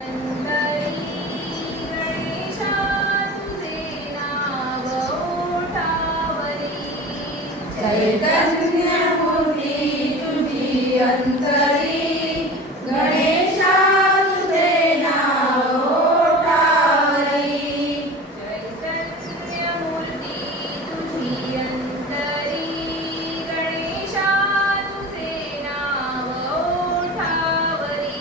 अंतरी गणेशा तुझे नाव ओठावरी चैतन्य मूर्ती तुझी अंतरी गणेशा तुझे नाव ओठावरी चैतन्य मूर्ती तुझी अंतरी गणेशा तुझे नाव ओठावरी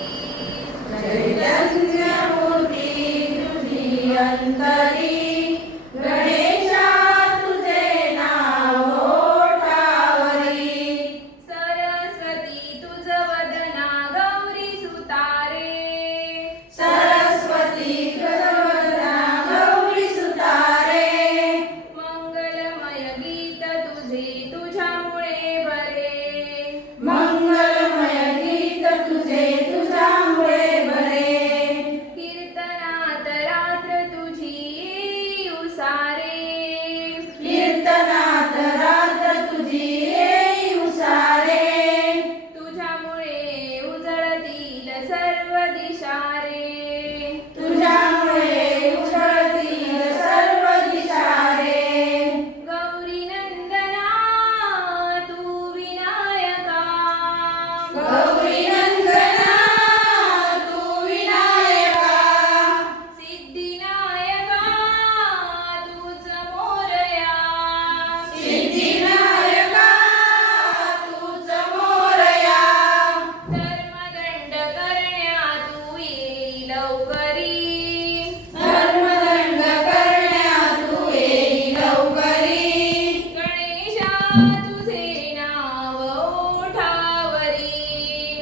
चैतन्य मूर्ती तुझी अंतरी गणेशा तुझे नाव ओठावरी सरस्वती तुझ वदना गौरी सुतारे सरस्वती गजवदना गौरी सुतारे मंगलमय गीत तुझे तुझ्यामुळे बरे मंगलमय गीत तुझे तुझ्यामुळे बरे कीर्तनात रात्र तुझी उसारे कीर्तनात रात्र तुझी येई उसारे तुझ्यामुळे उजळतील सर्व दिशारे तुझ्यामुळे उजळतील सर्व दिशारे गौरी नंदना तू विनायका गौरी नंदना तू विनायका सिद्धिनायका तूच मोरया सिद्धिनायका तूच मोरया धर्मदंड करण्या तू ये लवकरी धर्मदंड करण्या तू येई लवकरी गणेशा तुझे नाव ओठावरी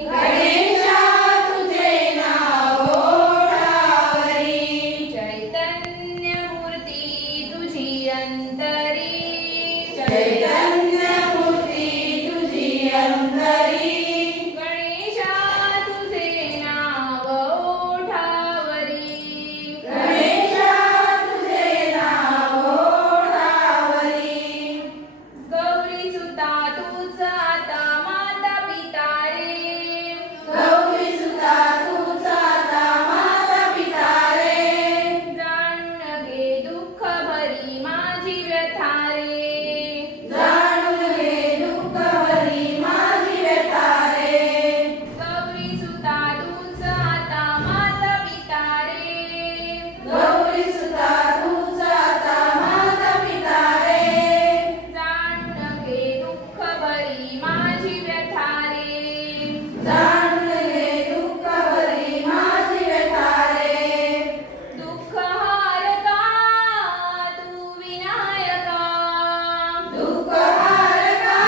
गणेशा तुझे नाव ओठावरी चैतन्य मूर्ती तुझी अंतरी चैतन्य मूर्ती तुझी अंतरी गणेशा तुझे नाव ओठावरी गणेशा तुझे नाव ओठावरी गौरी सुता तूच आता माता पिता रे गौरी सुता तूच आता माता पिता रे जाणून घे दुःख भरी माझी व्यथा रे जाणून घे दुःख भरी माझी व्यथा रे गौरी सुता तूच आता माता पिता रे गौरी सुता तूच आता माता पिता रे जाणून घे दुःख भरी माझी व्यथा रे जाणून घे दुःख भरी माझी व्यथा रे दुःख हारका तू विनायका दुःख हारका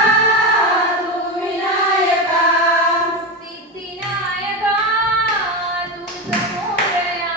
तू विनायका सिद्धिनायका तुझ मोरया